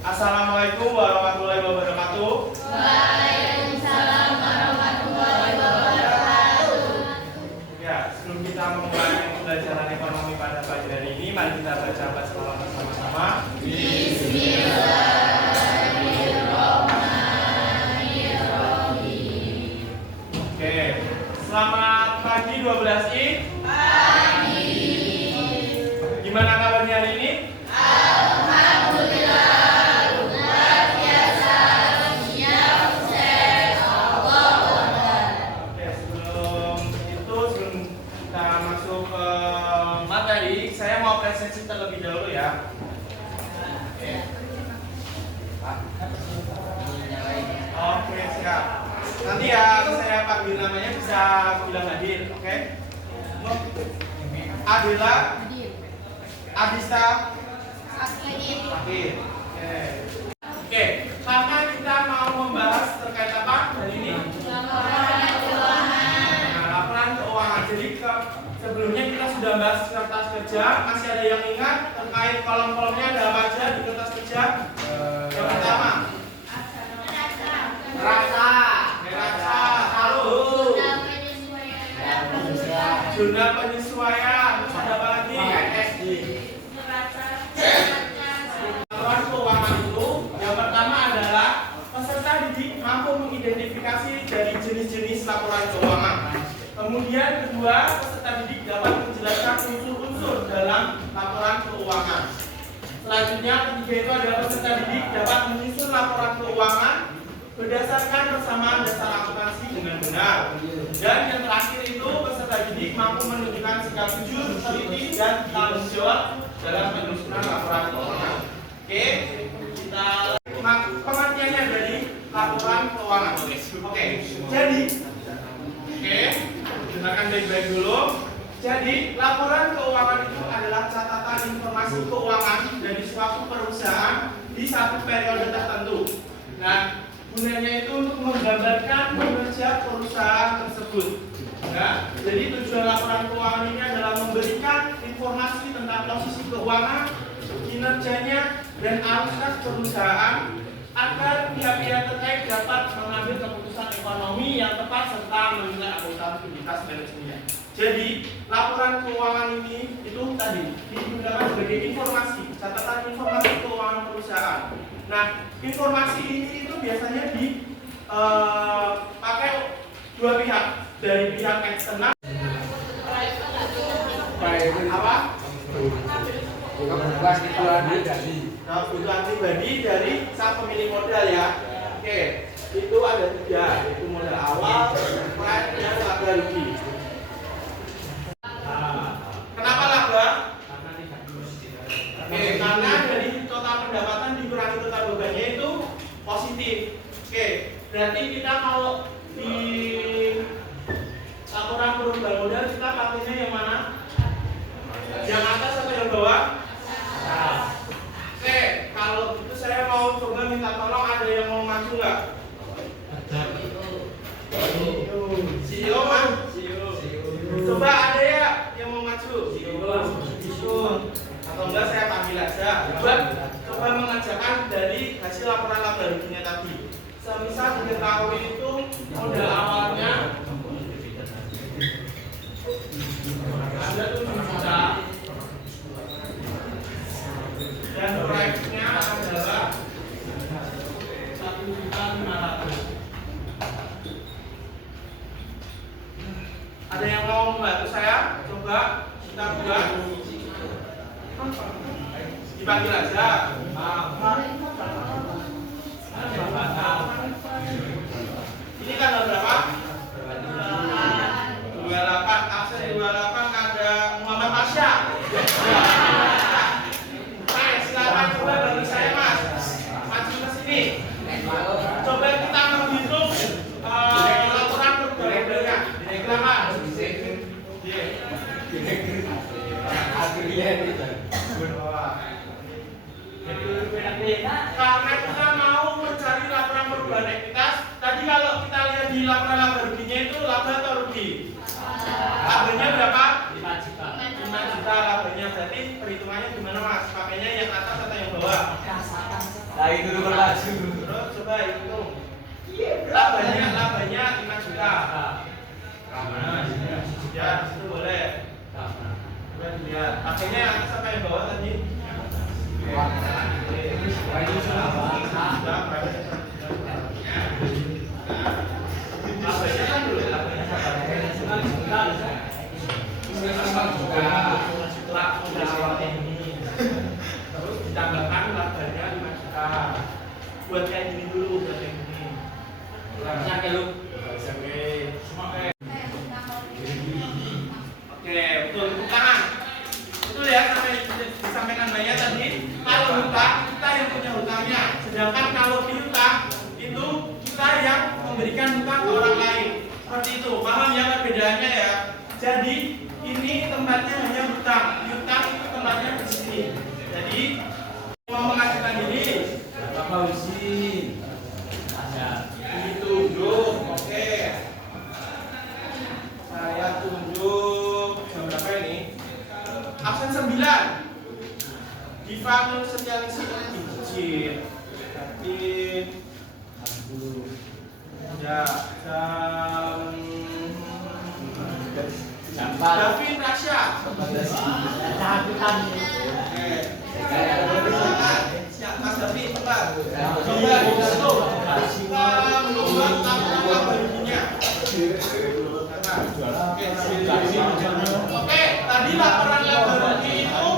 Assalamualaikum warahmatullahi wabarakatuh. Waalaikumsalam warahmatullahi wabarakatuh. Ya, sebelum kita memulai pembelajaran ekonomi pada pagi hari ini, mari kita baca basmalah bersama-sama. Bismillahirrahmanirrahim. Oke, selamat pagi 12I. Pagi. Gimana kabarnya hari ini? Alhamdulillah, luar biasa. Siap, Ustaz. Allahu Akbar. Oke, sebelum kita masuk ke materi, saya mau presentasi terlebih dahulu ya. Oke, siap. Nanti ya saya panggil namanya bisa bilang hadir, oke? Adila, Adista, Akhir. Oke, karena kita mau membahas terkait apa hari ini? Laporan keuangan. Nah, laporan keuangan. Jadi sebelumnya kita sudah bahas kertas kerja. Masih ada yang ingat terkait kolom-kolomnya ada apa aja di kertas kerja? Yang pertama, neraca, lalu jurnal penyesuaian. Terus ada apa lagi? Laporan keuangan itu yang pertama adalah peserta didik mampu mengidentifikasi dari jenis-jenis laporan keuangan. Kemudian kedua, peserta didik dapat menjelaskan unsur-unsur dalam laporan keuangan. Selanjutnya ketiga itu adalah peserta didik dapat menyusun laporan keuangan berdasarkan persamaan dasar akuntansi dengan benar. Dan yang terakhir itu peserta didik mampu menunjukkan sikap jujur, teliti dan tanggung jawab dalam penyusunan laporan keuangan. Oke, kita pengertiannya dari laporan keuangan. Oke, jadi dengarkan baik-baik dulu. Jadi laporan keuangan itu adalah catatan informasi keuangan dari suatu perusahaan di satu periode tertentu. Nah, gunanya itu untuk menggambarkan kinerja perusahaan tersebut. Nah, jadi tujuan laporan keuangan ini adalah memberikan informasi tentang posisi keuangan, kinerjanya, dan arus kas perusahaan agar pihak-pihak terkait dapat mengambil keputusan ekonomi yang tepat serta menilai akuntabilitas manajemennya. Jadi laporan keuangan ini itu tadi digunakan sebagai informasi, catatan informasi keuangan perusahaan. Nah, informasi ini itu biasanya dipakai dua pihak, dari pihak eksternal. Apa? Kebutuhan pribadi dari sang pemilik modal ya. Oke, itu ada tiga, yaitu modal awal, prime, dan laba rugi. Kenapa laba? Oke, karena dari total pendapatan dikurangi total bebannya itu positif. Oke, berarti kita kalau di laporan perubahan modal kita pakainya yang mana? Yang atas atau yang bawah? Oke, kalau gitu saya mau coba minta tolong, ada yang mau maju nggak? CEO man? Coba ada ya yang mau maju? Atau enggak saya panggil aja. Coba mengerjakan dari hasil laporan laba ruginya tadi. Semisal diketahui itu modal awalnya ada 7 juta. Dan proyeknya adalah 1.500.000. Ada yang mau membantu saya? Coba kita buat. Dipanggil aja. Ini tanggal berapa? 28. Absen 28 ada Muhammad Pasha. Silakan coba bantu saya mas, maju ke sini. Coba kita menghitung laporan perubahan modalnya. Silakan. Karena kita mau mencari laporan perubahan ekuitas. Tadi kalau kita lihat di laporan laba ruginya itu laba atau rugi? Labanya berapa? 5 juta. 5 juta labanya. Berarti perhitungannya gimana mas? Pakainya yang atas atau yang bawah? Nah Ayo dulu berlaju. Terus coba hitung. Labanya 5 juta. Ya, itu boleh. Coba dilihat. Pakainya yang atas apa yang bawah tadi? Labanya kan dulu. Terus ditambahkan labanya 5 juta. Buat kayak gini dulu, buat kayak gini. Oke, betul. Tepuk tangan. Betul ya, sampai disampaikan banyak tadi. Kalau hutang, kita yang punya hutangnya. Sedangkan kalau piutang, itu kita yang memberikan hutang ke orang lain. Seperti itu. Paham ya perbedaannya ya? Jadi, ini tempatnya hanya hutang. Piutang itu tempatnya di sini. Jadi, mau mengajukan ini, Bapak Usi. ditunjuk. Oke. Saya tunjuk jam berapa ini? Absen 9. Diva Nur Setianingsih izin. Yakin. Ya, jam Davin Rasya. Oke. Siap Mas Davin, cepat. Coba ditutup. Kita membuat tanggal barunya. Oke, tadi laporan laba rugi itu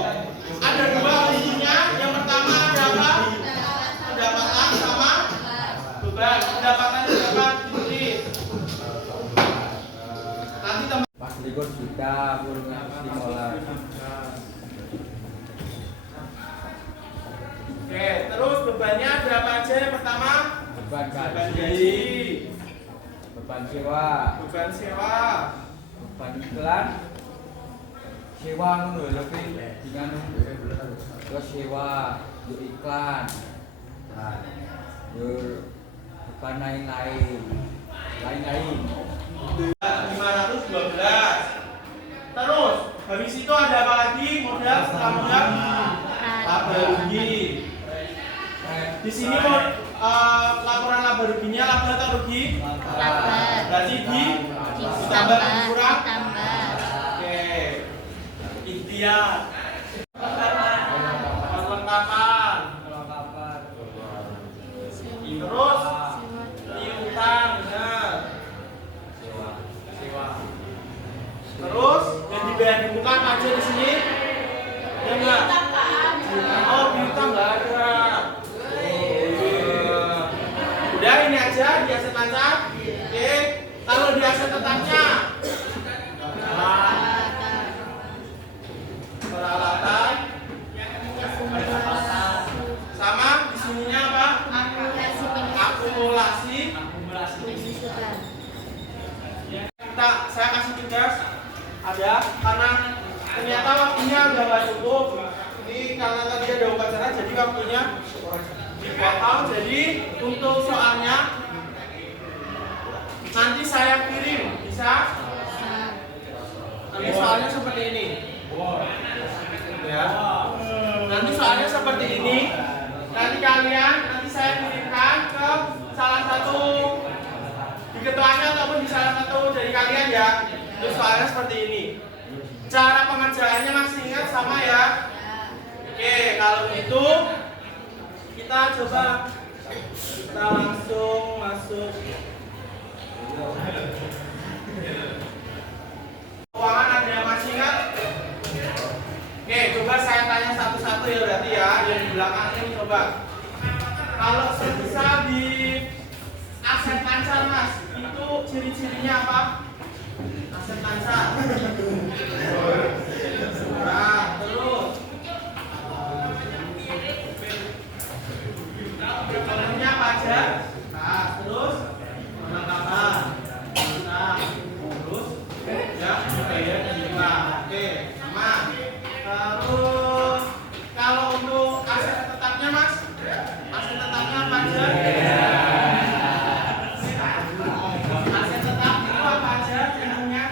ada 2 isinya. Yang pertama ada apa? Pendapatan sama beban. Pendapatannya berapa? Ditulis. Nanti teman. Pas libur juta, pulang sekolah. Oke, terus bebannya berapa aja? Yang pertama Beban beban gaji, gaji, beban sewa, beban sewa, beban iklan, sewa ngono lebih dengan terus sewa, yo iklan, yo beban lain-lain. 512. Terus habis itu ada apa lagi? Modal setelah modal laba rugi. Di sini mau laporan laba ruginya laba atau rugi? Berarti ditambah kurang. Oke. Ikhtiar. Perlengkapan. Terus piutang, benar. Terus yang dibayar di muka apa aja di sini? Ya enggak? Oh, piutang enggak ada. Udah ini aja di aset lancar. Oke. Kalau di aset tetapnya peralatan sama di sininya apa? Akumulasi. Saya kasih tugas ada karena ternyata waktunya udah nggak cukup. Ini karena tadi ada upacara jadi waktunya dipotong. Jadi untuk soalnya nanti saya kirim, bisa? Nanti soalnya seperti ini. Ya. Nanti soalnya seperti ini. Nanti saya kirimkan ke salah satu di ketuanya ataupun di salah satu dari kalian ya. Terus soalnya seperti ini. Cara pengerjaannya masih ingat sama ya? Oke, kalau gitu kita coba langsung masuk. Keuangan ada yang masih ingat? Oke, coba saya tanya satu-satu ya berarti ya. Yang di belakang ini coba. Kalau semisal di aset lancar mas, itu ciri-cirinya apa? Aset lancar. Nah, terus Kolomnya apa aja? Nah, terus perlengkapan. Nah, terus ya, biaya juga. Oke, sama. Terus kalau untuk aset tetapnya mas, aset tetapnya apa aja? Aset tetap itu apa aja jadinya?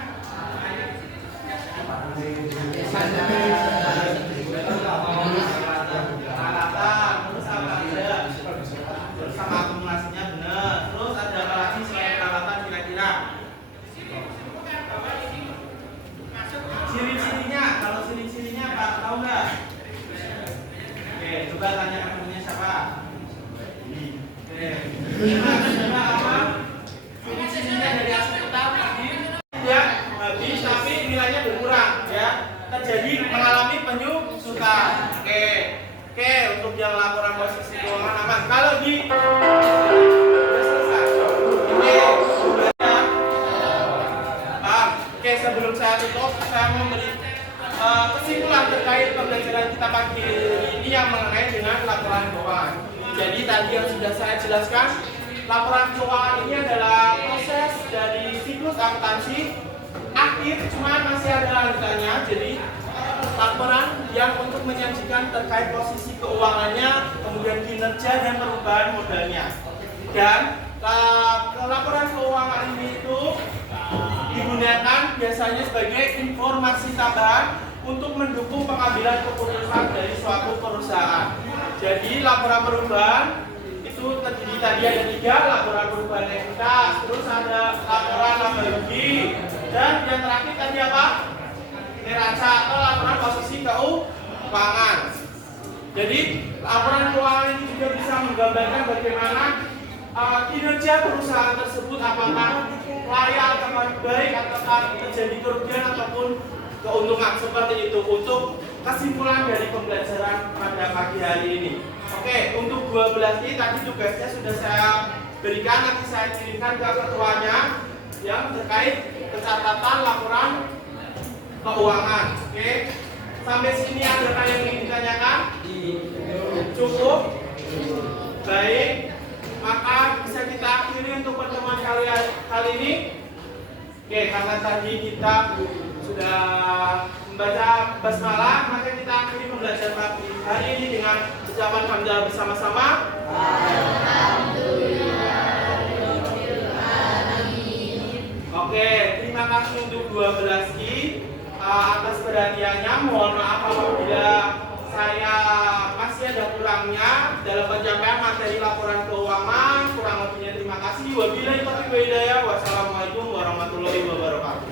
Peralatan, terus apa aja? Karena apa? Fungsinya dari aspek utama tadi ya habis tapi nilainya berkurang ya. Terjadi mengalami penyusutan. Oke, untuk yang laporan posisi keuangan aman. Kalau di sudah selesai. Oke, sebelum saya tutup, saya mau beri kesimpulan terkait pembelajaran kita pagi ini yang mengenai dengan laporan keuangan. Jadi tadi yang sudah saya jelaskan, laporan keuangan ini adalah proses dari siklus akuntansi akhir, cuma masih ada lanjutannya. Jadi laporan yang untuk menyajikan terkait posisi keuangannya, kemudian kinerja dan perubahan modalnya. Dan laporan keuangan ini itu digunakan biasanya sebagai informasi tambahan untuk mendukung pengambilan keputusan dari suatu perusahaan. Jadi laporan perubahan itu terdiri tadi ada 3, laporan perubahan entitas, terus ada laporan laba rugi, dan yang terakhir tadi apa? Neraca atau laporan posisi keuangan. Jadi laporan keuangan ini juga bisa menggambarkan bagaimana kinerja perusahaan tersebut, apakah layak, apakah baik, apakah terjadi kerugian ataupun keuntungan, seperti itu untuk kesimpulan dari pembelajaran pada pagi hari ini. Oke, untuk 12 ini tadi tugasnya sudah saya berikan, nanti saya kirimkan ke ketuanya yang terkait pencatatan laporan keuangan. Oke, sampai sini adakah yang ingin ditanyakan? Cukup? Baik, maka bisa kita akhiri untuk pertemuan kali ini. Oke, karena tadi kita sudah membaca basmalah, maka kita akhiri pembelajaran pagi hari ini dengan ucapan hamdalah bersama-sama. Oke, terima kasih untuk 12 ki atas perhatiannya. Mohon maaf apabila saya masih ada kurangnya dalam pencapaian materi laporan keuangan. Kurang lebihnya terima kasih. Wabillahi taufiq wal hidayah. Wassalamualaikum warahmatullahi wabarakatuh.